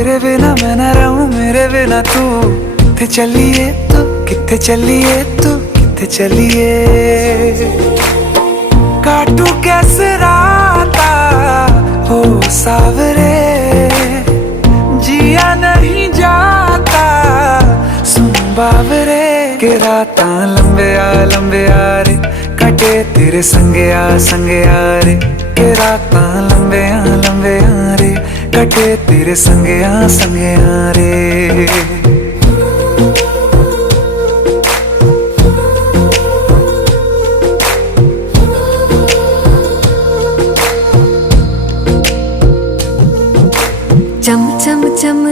तेरे बिना मैं ना रहूं, मेरे बिना तू। किथे चलिए तू, किथे चलिए तू, किथे चलिए। काटू कैसे राता हो सावरे, जिया नहीं जाता सुन बावरे। के राता लंबे आ रे, कटे तेरे संगे आ रे। के राता लंबे आ रे, कटे तेरे संगे आ रे।